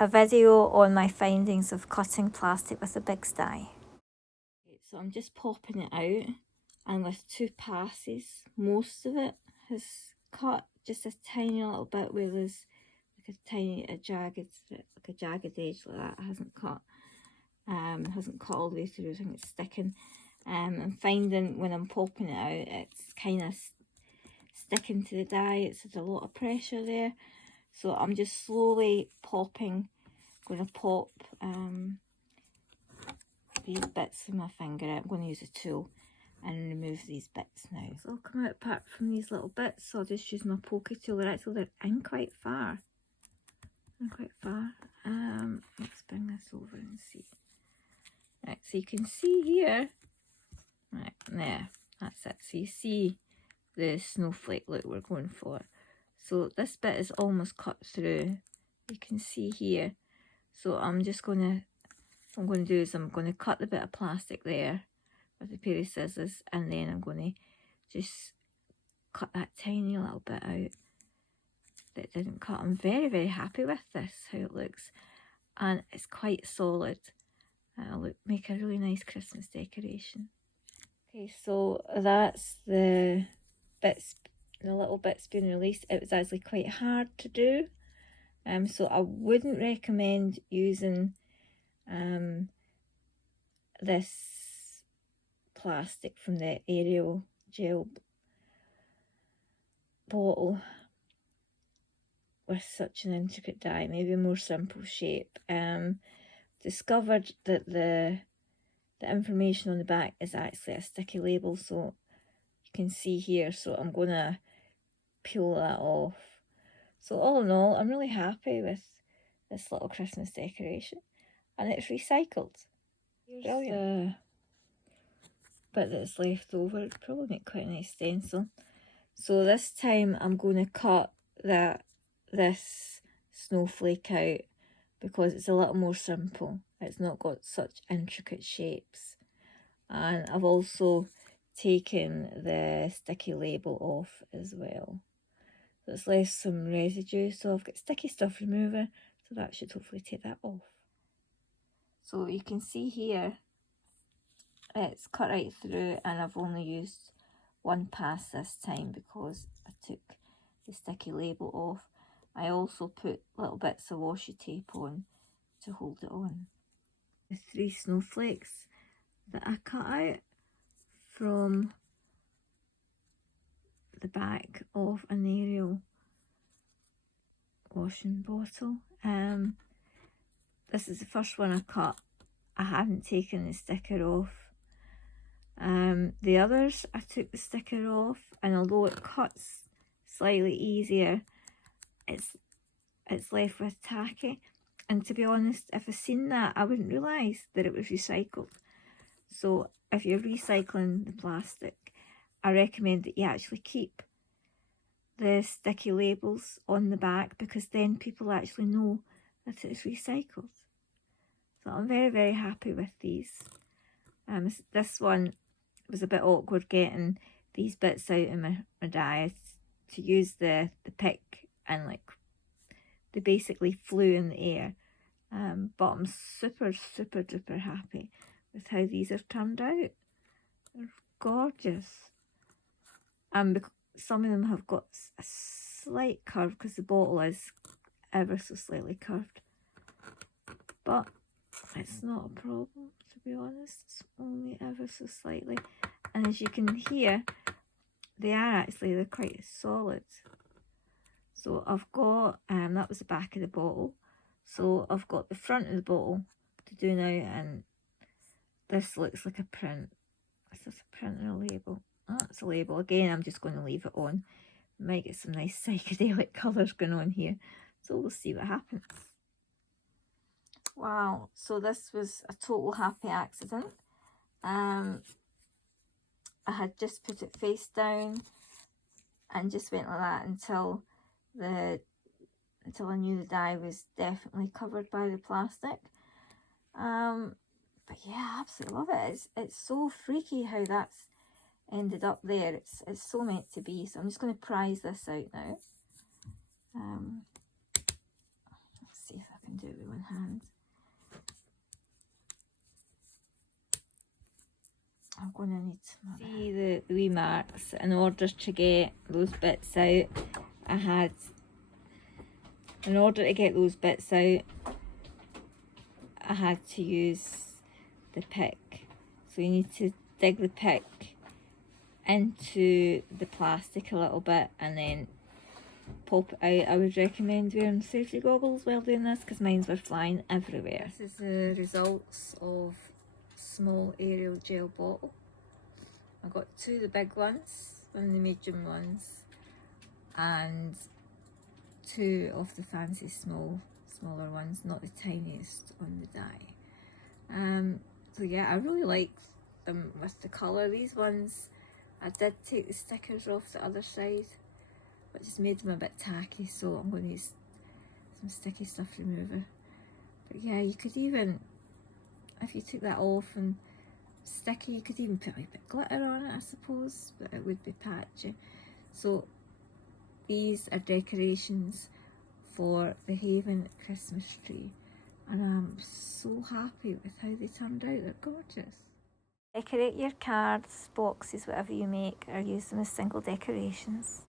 a video on my findings of cutting plastic with a Bigz die. So I'm just popping it out, and with 2 passes, most of it has cut. Just a tiny little bit where there's like a jagged edge like that hasn't cut. Hasn't cut all the way through. I think it's sticking. I'm finding when I'm popping it out, it's kind of sticking to the die. There's a lot of pressure there, so I'm just slowly popping. Going to pop these bits with my finger. I'm going to use a tool and remove these bits now. So I'll come out apart from these little bits, so I'll just use my pokey tool. They're in quite far. Let's bring this over and see. Right, so you can see here, right there, that's it. So you see the snowflake look we're going for. So this bit is almost cut through. You can see here. So I'm just going to, what I'm going to do is I'm going to cut the bit of plastic there with a pair of scissors, and then I'm going to just cut that tiny little bit out that didn't cut. I'm very, very happy with this, how it looks, and it's quite solid. It'll make a really nice Christmas decoration. Okay, so that's the little bits being released. It was actually quite hard to do, so I wouldn't recommend using this plastic from the Ariel gel bottle with such an intricate die. Maybe a more simple shape. Discovered that the information on the back is actually a sticky label, so you can see here. So I'm going to peel that off. So all in all, I'm really happy with this little Christmas decoration, and it's recycled. Here's the bit that's left over. It'd probably make quite a nice stencil. So this time I'm going to cut this snowflake out, because it's a little more simple. It's not got such intricate shapes. And I've also taken the sticky label off as well. So it's left some residue. So I've got sticky stuff remover, so that should hopefully take that off. So you can see here, it's cut right through, and I've only used 1 pass this time because I took the sticky label off. I also put little bits of washi tape on to hold it on. The 3 snowflakes that I cut out from the back of an Ariel washing bottle. This is the first one I cut. I hadn't taken the sticker off. The others, I took the sticker off, and although it cuts slightly easier, it's left with tacky. And to be honest, if I seen that, I wouldn't realise that it was recycled. So if you're recycling the plastic, I recommend that you actually keep the sticky labels on the back, because then people actually know that it's recycled. So I'm very, very happy with these. This one was a bit awkward getting these bits out in my die to use the pick, and like they basically flew in the air. But I'm super, super duper happy with how these have turned out. They're gorgeous. Some of them have got a slight curve because the bottle is ever so slightly curved. But it's not a problem, to be honest. It's only ever so slightly. And as you can hear, they're quite solid. So I've got, that was the back of the bottle. So I've got the front of the bottle to do now, and this looks like a print. Is this a print or a label? Oh, it's a label. Again, I'm just going to leave it on. Might get some nice psychedelic colours going on here. So we'll see what happens. Wow, so this was a total happy accident. I had just put it face down and just went like that until I knew the die was definitely covered by the plastic. But yeah, I absolutely love it. It's so freaky how that's ended up there. It's so meant to be. So I'm just going to prise this out now. Let's see if I can do it with one wee marks. In order to get those bits out, in order to get those bits out, I had to use the pick. So you need to dig the pick into the plastic a little bit and then pop it out. I would recommend wearing safety goggles while doing this because mine were flying everywhere. This is the results of small Ariel gel bottle. I got 2 of the big ones, 1 of the medium ones, and 2 of the fancy smaller ones, not the tiniest on the die. So yeah, I really like them with the colour. These ones, I did take the stickers off the other side, which has made them a bit tacky, so I'm going to use some sticky stuff remover. But yeah, you could even, if you took that off and sticky, you could even put a bit of glitter on it, I suppose, but it would be patchy. So these are decorations for the Haven Christmas tree, and I'm so happy with how they turned out. They're gorgeous. Decorate your cards, boxes, whatever you make, or use them as single decorations.